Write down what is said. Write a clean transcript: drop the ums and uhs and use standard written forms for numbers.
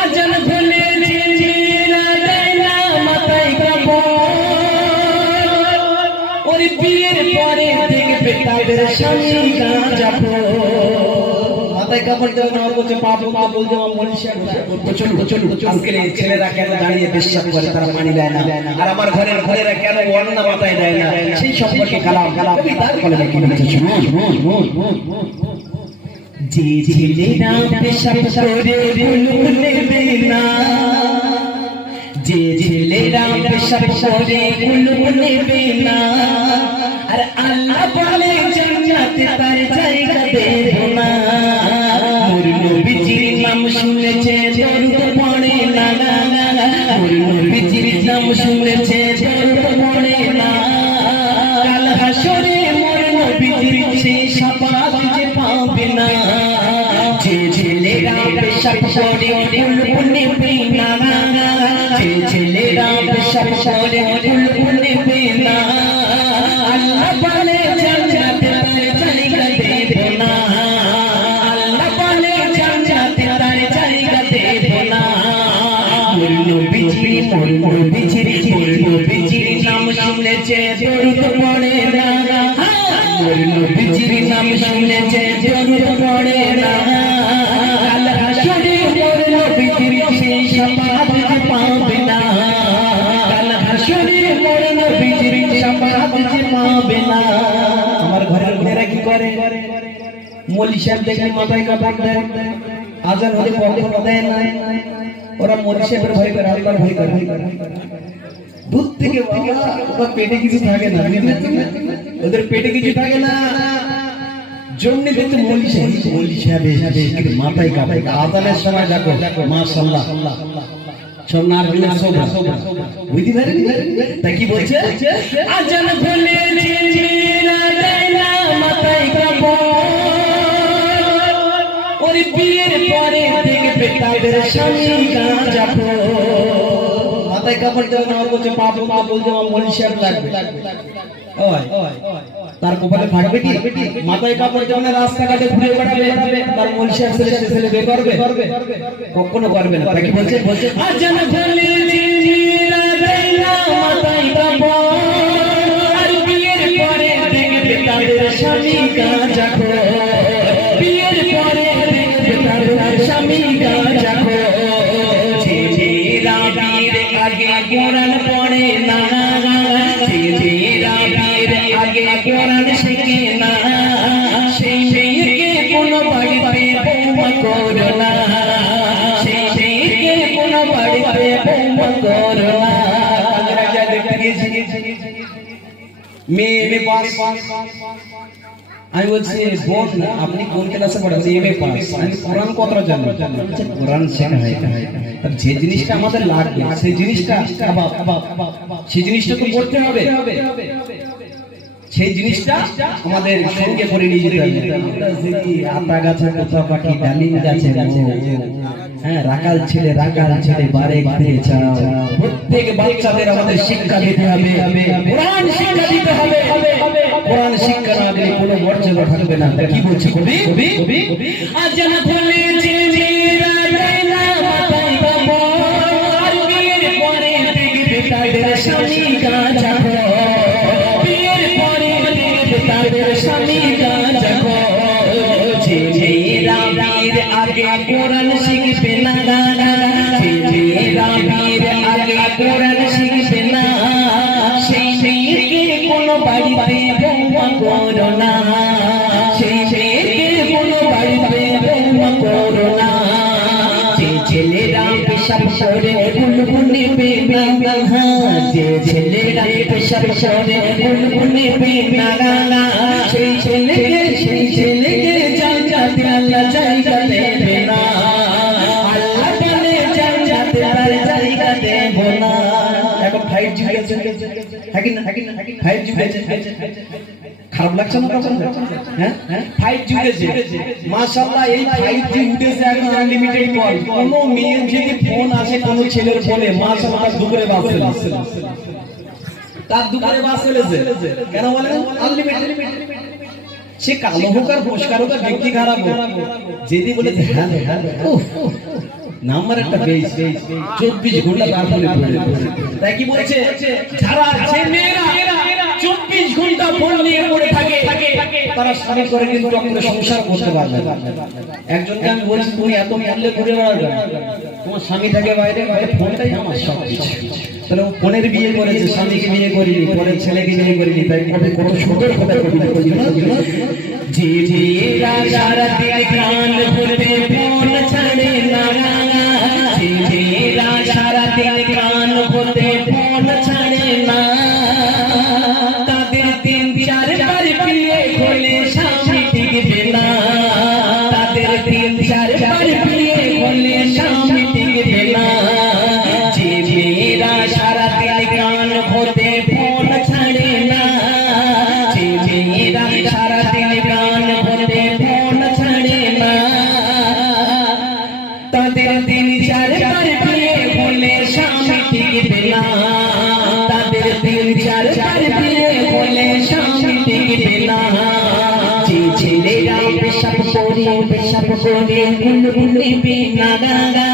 আজান ভুলে জিনা দেনা মাথায় কাপড় ওর বিয়ের পরে দেখবে তাদের স্বামী গাঁজা মাথায় কাপড় দেওয়া না বলছে পাপ বলছে মনীষা চলু আজকের এই ছেলেরা কেন দাঁড়িয়ে বিশ্বাস করে তারা মানি দেয় না আর আমার ঘরের ঘরেরা কেন অন্না মাথায় দেয় না সেই সম্পর্কে কালাম তার কলমে কি বলছে শুনুন যে ছেলেরা বিশ্বাস করে ভুল নেবে না যে ছেলেরা বিশ্বাস করে ভুল নেবে না আর আল্লাহ বলে জান্নাতে তার জায়গা দেব না মোর নবীজির নাম শুনেছে দরুদ পড়ে না মোর নবীজির নাম শুনেছে দরুদ পড়ে না কাল হাসরে মোর নবীজির সেই শাফাত যে পাবে না যে ছেলেরা বিশ্বাস করে ভুল নেবে না যে ছেলেরা বিশ্বাস করে ভুল নেবে না আল্লাহ বলে জান্নাতে তার জায়গা দেব না আল্লাহ বলে জান্নাতে তার জায়গা দেব না মোর নবীজির নাম শুনেছে দরুদ পড়ে না মোর নবীজির নাম শুনেছে দরুদ পড়ে না কাল হাসরে মোর নবীজির সেই শাফাত পাবে না কাল হাসরে মোর নবীজির শাফাত পাবে না আমার ঘরের মেয়েরা কি করে মৌলভী সাহেব দেখলে মাথায় কাপড় দেয় আজান হলে কখন দেয় না ওরা মৌলভী সাহেবের ভয় করে আল্লাহর ভয় করে দুধ থেকে ওরা পেটে কিছু থাকে না ওদের পেটে কিছু থাকে না জন্য কিন্তু মৌলভী সাহেব মাথায় কাপড় আজানের সময় দেখো মাশাআল্লাহ সব নারীরা বুঝতে পারেন তা কি বলছে আজান ভুলে জিনা দেনা মাথায় কাপড় ওর বিয়ের পরে দেখবে তাদের স্বামী গাঁজা মাথায় কাপড় দেওয়া না বলছে পাপ বলছে মৌলভী সাহেব লাগবে তার কপালে থাকবে কি মাথায় কাপড় যেমন রাস্তাঘাটে ঘুরে বেড়াবে তার মৌলভী সাহেব ছেলে বে করবে কখনো করবে না তাকে বলছে আজান ভুলে জিনা দেনা মাথায় কাপড় আর বিয়ের পরে দেখবে তাদের স্বামী গাঁজা বিয়ের পরে দেখবে তাদের স্বামী গাঁজা ছেলেরা বিয়ের আগে কোরআন পড়ে না ছেলেরা বিয়ের আগে কোরআন শেখে না সেই মেয়েকে কোনো বাড়িতে বৌমা করো না সেই মেয়েকে কোনো বাড়িতে বৌমা করো না মেয়ে পাস আমি বলছি বোন আপনি কোন ক্লাসে পড়েন এমএ পাস আমি কোরআন কতটা জানি কোরআন শেখা হয় যে জিনিসটা আমাদের লাগবে সেই জিনিসটা সেই জিনিসটা তো করতে হবে সেই জিনিসটা আমাদের সঙ্গে করে নিয়ে যেতে হবে আতা গাছে কোথা পাখি ডালিম গাছে হ্যাঁ রাকাল ছেলে বারে প্রত্যেক বাচ্চাদের আমাদের শিক্ষা দিতে হবে কোরআন শিক্ষা দিতে হবে কোরআন শিক্ষা না দিলে কোনো মর্যাদা থাকবে না কি বলছে কবি আজান ভুলে জিনা দেনা মাথায় কাপড় বিয়ের পরে দেখবে তাদের স্বামী গাঁজা বিয়ের পরে দেখবে তাদের স্বামী গাঁজা ছেলেরা বিয়ের আগে কোরআন শিখবে না ছেলেরা বিয়ের আগে কোরআন শিখবে না সেই মেয়েকে কোনো বাড়িতে বৌমা করো না সেই মেয়েকে কোনো বাড়িতে বৌমা করো না যে ছেলেরা পেশাব করে ভুল নেবে না যে ছেলেরা পেশাব করে ভুল নেবে না সেই ছেলেকে জান্নাতে আল্লাহ জায়গা দেবে না আল্লাহ বলে জান্নাতে তার জায়গা দেব না এখন 5G গেছে হাকি না 5G গেছে খারাপ লাগছে না তখন হ্যাঁ 5G গেছে মাশাআল্লাহ এই 5G উঠেছে এখন আনলিমিটেড কল কোনো মেয়ের যদি ফোন আসে কোনো ছেলের ফোনে মাশাআল্লাহ তার দুপুরে বাস চলেছে কেন বলেন আনলিমিটেড সে কালো হোক আর পরিষ্কার হোক আর ব্যক্তি খারাপ হোক যদি বলে নাম্বার একটা বেশ 24 ঘন্টা তারপরে তাই কি বলছে যারা যে মেয়েরা 24 ঘন্টা ফোন নিয়ে পড়ে থাকে তারা স্বামী করে কিন্তু আপনারা সংসার করতে পারবে না। একজনকে আমি বলছি তুমি এত মূল্যে ঘুরে বেড়াবে তোমার স্বামী থাকে বাইরে ফোনটাই আমার সব কিছু। তাহলে ও ফোনের বিয়ে করেছে, স্বামীকে বিয়ে করিনি, পরের ছেলেকে বিয়ে করিনি। তাই কবি কত সুন্দর কথা কবিতা বলি না জি জি রাজার দিল কান ভুলে ফোন ছাড়ে না জি জি রাজার দিল কান ভুলে ফোন ছাড়ে না তাদের 3-4 বার বিয়ে হলে স্বামী টিকবে না তাদের 3-4 বার বিয়ে হলে স্বামী টিকবে না জি জি রাজার দিল কান ভুলে ফোন ছাড়ে না জি জি রাজার দিল কান ভুলে ফোন ছাড়ে না তাদের 3-4 বার বিয়ে হলে স্বামী টিকবে না তাদের 3-4 বার বিয়ে হলে স্বামী টিকবে না যে ছেলেরা পেশাব করে বুলবুলি বিনা গাগা